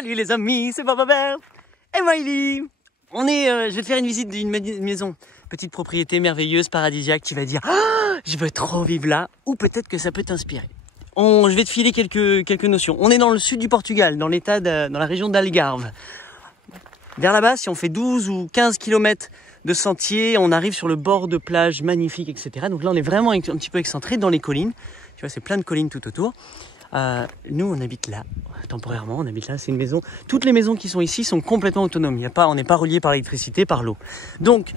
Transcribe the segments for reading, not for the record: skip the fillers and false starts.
Salut les amis, c'est Papa Bear et Miley. Je vais te faire une visite d'une maison, petite propriété merveilleuse, paradisiaque. Tu vas dire, je veux trop vivre là, ou peut-être que ça peut t'inspirer. Je vais te filer quelques notions. On est dans le sud du Portugal, dans la région d'Algarve. Vers là-bas, si on fait 12 ou 15 km de sentier, on arrive sur le bord de plage magnifique, etc. Donc là, on est vraiment un petit peu excentré dans les collines. Tu vois, c'est plein de collines tout autour. Nous, on habite là, temporairement, on habite là, c'est une maison. Toutes les maisons qui sont ici sont complètement autonomes. On n'est pas relié par l'électricité, par l'eau. Donc,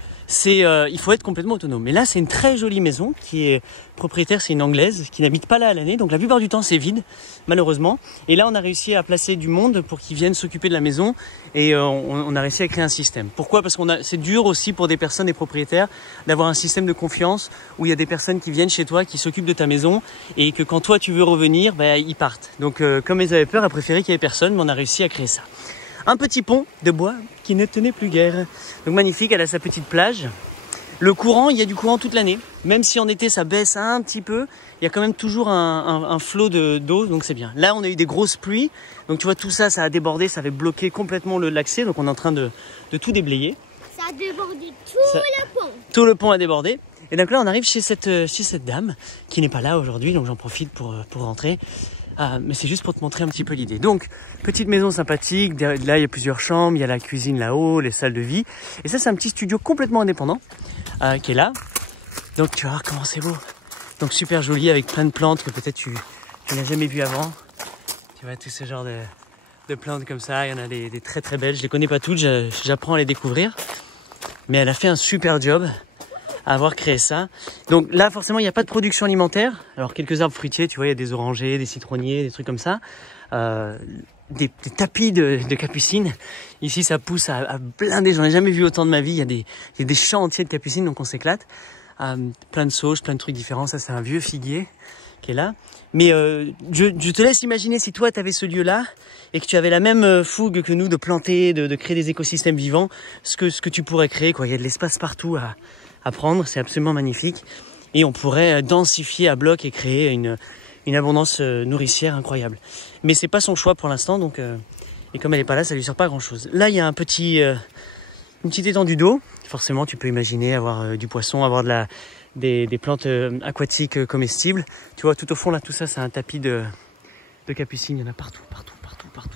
il faut être complètement autonome. Mais là, c'est une très jolie maison qui est propriétaire, c'est une Anglaise qui n'habite pas là à l'année. Donc, la plupart du temps, c'est vide, malheureusement. Et là, on a réussi à placer du monde pour qu'ils viennent s'occuper de la maison. Et on a réussi à créer un système. Pourquoi ? Parce c'est dur aussi pour des personnes, des propriétaires, d'avoir un système de confiance où il y a des personnes qui viennent chez toi, qui s'occupent de ta maison et que quand toi, tu veux revenir, ils partent. Donc, comme ils avaient peur, ils préféraient qu'il n'y ait personne, mais on a réussi à créer ça. Un petit pont de bois qui ne tenait plus guère. Donc, magnifique, elle a sa petite plage. Le courant, il y a du courant toute l'année. Même si en été, ça baisse un petit peu, il y a quand même toujours un flot d'eau, donc c'est bien. Là, on a eu des grosses pluies. Donc, tu vois, tout ça, ça a débordé, ça avait bloqué complètement l'accès. Donc, on est en train de tout déblayer. Ça a débordé le pont. Tout le pont a débordé. Et donc là, on arrive chez cette dame qui n'est pas là aujourd'hui, donc j'en profite pour rentrer. Mais c'est juste pour te montrer un petit peu l'idée. Donc, petite maison sympathique. Là, il y a plusieurs chambres. Il y a la cuisine là-haut, les salles de vie. Et ça, c'est un petit studio complètement indépendant qui est là. Donc, tu vas voir comment c'est beau. Donc, super joli avec plein de plantes que peut-être tu n'as jamais vues avant. Tu vois, tout ce genre de plantes comme ça. Il y en a des très très belles. Je les connais pas toutes. J'apprends à les découvrir. Mais elle a fait un super job à avoir créé ça. Donc là, forcément, il n'y a pas de production alimentaire. Alors, quelques arbres fruitiers, tu vois, il y a des orangers, des citronniers, des trucs comme ça. Des tapis de capucines. Ici, ça pousse à blinder. J'en ai jamais vu autant de ma vie. Il y a des champs entiers de capucines, donc on s'éclate. Plein de sauges, plein de trucs différents. Ça, c'est un vieux figuier qui est là. Mais je te laisse imaginer si toi, tu avais ce lieu-là et que tu avais la même fougue que nous de planter, de créer des écosystèmes vivants, ce que tu pourrais créer, quoi. Il y a de l'espace partout à prendre, c'est absolument magnifique. Et on pourrait densifier à bloc et créer une abondance nourricière incroyable. Mais c'est pas son choix pour l'instant, donc et comme elle est pas là, ça lui sert pas à grand chose. Là, il y a une petite étendue d'eau. Forcément, tu peux imaginer avoir du poisson, avoir des plantes aquatiques comestibles. Tu vois, tout au fond, là, tout ça, c'est un tapis de capucines. Il y en a partout,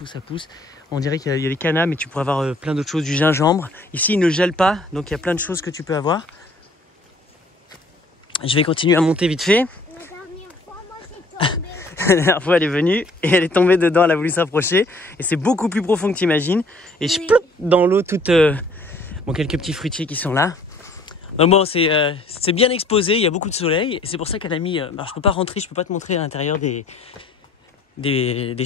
ça pousse. On dirait qu'il y a les cannas, mais tu pourrais avoir plein d'autres choses, du gingembre. Ici, il ne gèle pas, donc il y a plein de choses que tu peux avoir. Je vais continuer à monter vite fait. La dernière fois, moi, j'ai tombé. La dernière fois, elle est venue et elle est tombée dedans, elle a voulu s'approcher. Et c'est beaucoup plus profond que tu imagines. Et je ploup dans l'eau toute... quelques petits fruitiers qui sont là. Donc bon, c'est bien exposé, il y a beaucoup de soleil. Et c'est pour ça qu'elle a mis... je peux pas rentrer, je peux pas te montrer à l'intérieur des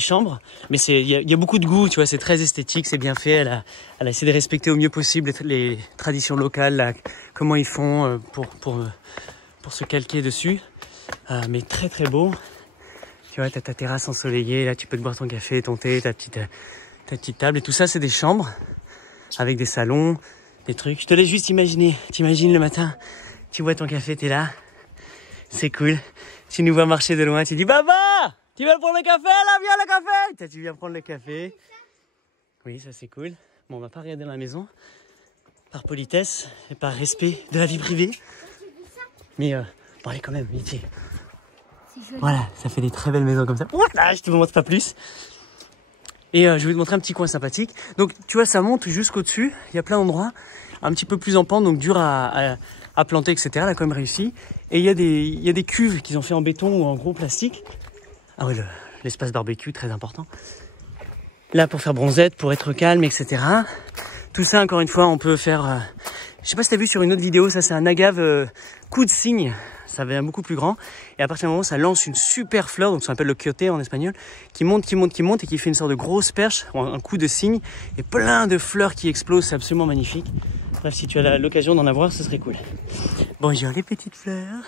chambres. Mais il y a beaucoup de goût, tu vois, c'est très esthétique, c'est bien fait. Elle a essayé de respecter au mieux possible les traditions locales, là, comment ils font pour se calquer dessus. Mais très très beau. Tu vois, t'as ta terrasse ensoleillée, là tu peux te boire ton café, ton thé, ta petite table. Et tout ça, c'est des chambres avec des salons, des trucs. Je te laisse juste imaginer. T'imagines le matin, tu bois ton café, t'es là. C'est cool. Tu nous vois marcher de loin, tu dis « Papa, tu viens prendre le café là, viens le café !» Tu viens prendre le café. Oui, ça c'est cool. Bon, on va pas regarder dans la maison, par politesse et par respect de la vie privée. Mais bon, allez quand même, vite. Voilà, ça fait des très belles maisons comme ça. Ouah, je te montre pas plus. Et je vais te montrer un petit coin sympathique. Donc, tu vois, ça monte jusqu'au-dessus. Il y a plein d'endroits un petit peu plus en pente, donc dur à planter, etc. Elle a quand même réussi. Et il y a des cuves qu'ils ont fait en béton ou en gros plastique. Ah oui, l'espace barbecue, très important. Là, pour faire bronzette, pour être calme, etc. Tout ça, encore une fois, on peut faire... je sais pas si tu as vu sur une autre vidéo, ça c'est un agave coup de cygne. Ça devient beaucoup plus grand. Et à partir du moment où ça lance une super fleur, donc ça s'appelle le quiote en espagnol, qui monte et qui fait une sorte de grosse perche, un coup de cygne, et plein de fleurs qui explosent, c'est absolument magnifique. Bref, si tu as l'occasion d'en avoir, ce serait cool. Bonjour les petites fleurs.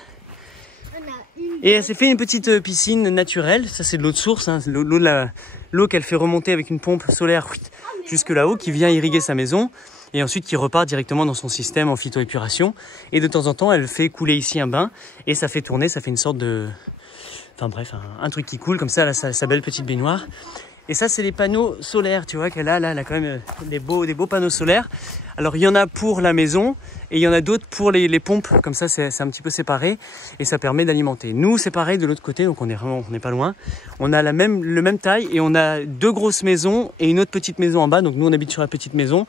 Et elle s'est fait une petite piscine naturelle, ça c'est de l'eau de source, hein. L'eau qu'elle fait remonter avec une pompe solaire jusque là-haut, qui vient irriguer sa maison. Et ensuite qui repart directement dans son système en phytoépuration. Et de temps en temps, elle fait couler ici un bain. Et ça fait tourner, ça fait une sorte de... Enfin bref, un truc qui coule comme ça, là, sa belle petite baignoire. Et ça, c'est les panneaux solaires, tu vois qu'elle a là, elle a quand même des beaux panneaux solaires. Alors il y en a pour la maison et il y en a d'autres pour les pompes, comme ça c'est un petit peu séparé et ça permet d'alimenter. Nous c'est pareil de l'autre côté, donc on n'est pas loin. On a le même taille et on a 2 grosses maisons et une autre petite maison en bas, donc nous on habite sur la petite maison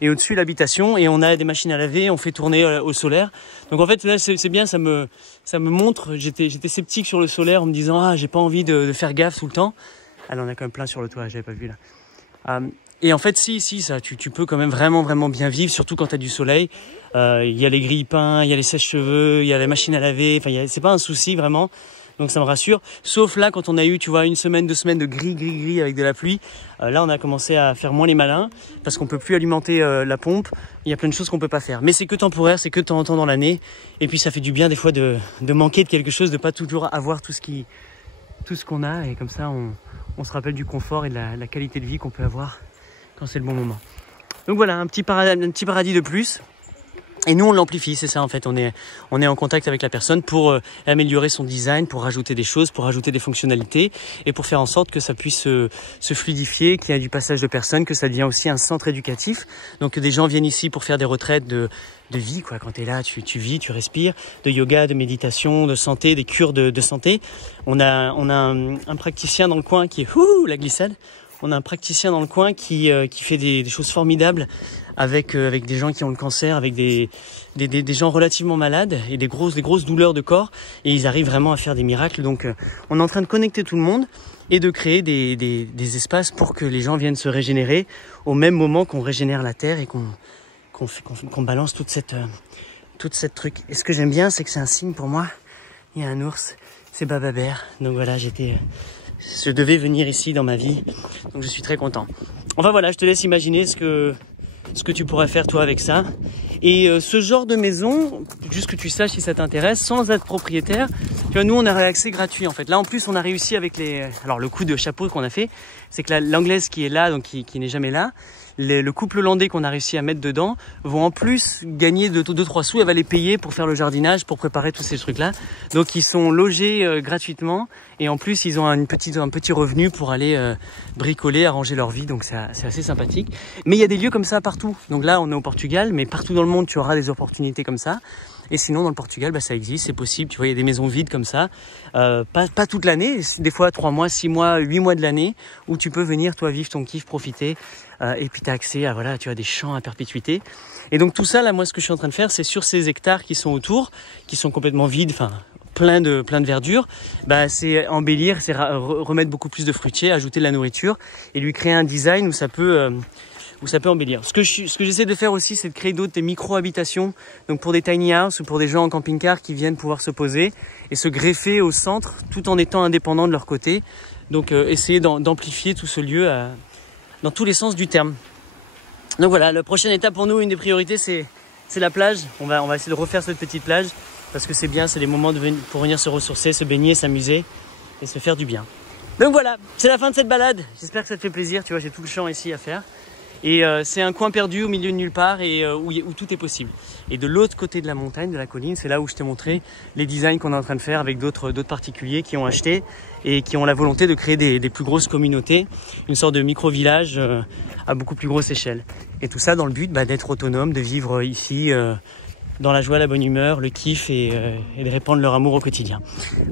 et au-dessus l'habitation et on a des machines à laver, on fait tourner au solaire. Donc en fait là c'est bien, ça me montre, j'étais sceptique sur le solaire en me disant ah j'ai pas envie de faire gaffe tout le temps. Ah là on a quand même plein sur le toit, j'avais pas vu là. Et en fait, si, ça, tu peux quand même vraiment bien vivre, surtout quand tu as du soleil. Il y a les grille-pains, il y a les sèche-cheveux, il y a les machines à laver. Enfin, c'est pas un souci vraiment. Donc ça me rassure. Sauf là, quand on a eu, tu vois, 1 semaine, 2 semaines de gris avec de la pluie. Là, on a commencé à faire moins les malins parce qu'on peut plus alimenter la pompe. Il y a plein de choses qu'on peut pas faire. Mais c'est que temporaire, c'est que de temps en temps dans l'année. Et puis ça fait du bien des fois de manquer de quelque chose, de pas toujours avoir tout ce qu'on a. Et comme ça, on se rappelle du confort et de la qualité de vie qu'on peut avoir quand c'est le bon moment. Donc voilà, un petit paradis de plus. Et nous, on l'amplifie, c'est ça en fait. On est en contact avec la personne pour améliorer son design, pour rajouter des choses, pour rajouter des fonctionnalités et pour faire en sorte que ça puisse se fluidifier, qu'il y ait du passage de personnes, que ça devient aussi un centre éducatif. Donc que des gens viennent ici pour faire des retraites de vie, quoi. Quand tu es là, tu vis, tu respires, de yoga, de méditation, de santé, des cures de santé. On a un praticien dans le coin qui est la glissade. On a un praticien dans le coin qui fait des choses formidables avec des gens qui ont le cancer, avec des gens relativement malades et des grosses douleurs de corps. Et ils arrivent vraiment à faire des miracles. Donc on est en train de connecter tout le monde et de créer des espaces pour que les gens viennent se régénérer au même moment qu'on régénère la terre et qu'on balance toute cette truc. Et ce que j'aime bien, c'est que c'est un signe pour moi. Il y a un ours, c'est Baba Bear. Donc voilà, je devais venir ici dans ma vie, donc je suis très content. Enfin voilà, je te laisse imaginer ce que tu pourrais faire toi avec ça. Et ce genre de maison, juste que tu saches si ça t'intéresse, sans être propriétaire, tu vois, nous on a l'accès gratuit en fait. Là en plus on a réussi avec alors le coup de chapeau qu'on a fait, c'est que l'anglaise qui est là, donc qui n'est jamais là, le couple hollandais qu'on a réussi à mettre dedans vont en plus gagner 2-3 sous. Elle va les payer pour faire le jardinage, pour préparer tous ces trucs là. Donc ils sont logés gratuitement et en plus ils ont un petit revenu pour aller bricoler, arranger leur vie. Donc c'est assez sympathique. Mais il y a des lieux comme ça partout. Donc là on est au Portugal, mais partout dans le monde tu auras des opportunités comme ça. Et sinon dans le Portugal ça existe, c'est possible. Tu vois, il y a des maisons vides comme ça, pas toute l'année, des fois 3 mois, 6 mois, 8 mois de l'année, où tu peux venir toi vivre ton kiff, profiter. Et puis tu as accès à voilà, tu as des champs à perpétuité. Et donc tout ça là, moi ce que je suis en train de faire, c'est sur ces hectares qui sont autour, qui sont complètement vides, enfin plein de verdure, c'est embellir, c'est remettre beaucoup plus de fruitiers, ajouter de la nourriture et lui créer un design où ça peut embellir. Ce que j'essaie de faire aussi, c'est de créer des micro-habitations, donc pour des tiny house ou pour des gens en camping-car qui viennent pouvoir se poser et se greffer au centre tout en étant indépendants de leur côté. Donc essayer d'amplifier tout ce lieu dans tous les sens du terme. Donc voilà, la prochaine étape pour nous, une des priorités, c'est la plage. On va essayer de refaire cette petite plage parce que c'est bien, c'est des moments pour venir se ressourcer, se baigner, s'amuser et se faire du bien. Donc voilà, c'est la fin de cette balade. J'espère que ça te fait plaisir. Tu vois, j'ai tout le champ ici à faire. Et c'est un coin perdu au milieu de nulle part et où tout est possible. Et de l'autre côté de la montagne, de la colline, c'est là où je t'ai montré les designs qu'on est en train de faire avec d'autres particuliers qui ont acheté et qui ont la volonté de créer des plus grosses communautés, une sorte de micro-village à beaucoup plus grosse échelle. Et tout ça dans le but d'être autonome, de vivre ici dans la joie, la bonne humeur, le kiff et de répandre leur amour au quotidien.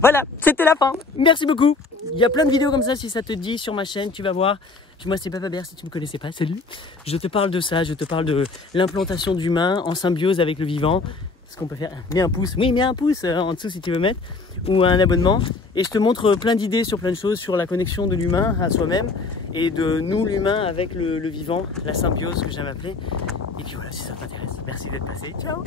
Voilà, c'était la fin. Merci beaucoup. Il y a plein de vidéos comme ça si ça te dit sur ma chaîne, tu vas voir. Moi c'est Baba Bear si tu ne me connaissais pas, salut. Je te parle de ça, je te parle de l'implantation d'humains en symbiose avec le vivant. Ce qu'on peut faire, mets un pouce, oui mets un pouce en dessous si tu veux mettre, ou un abonnement. Et je te montre plein d'idées sur plein de choses, sur la connexion de l'humain à soi-même et de nous l'humain avec le vivant, la symbiose que j'aime appeler. Et puis voilà, si ça t'intéresse, merci d'être passé, ciao.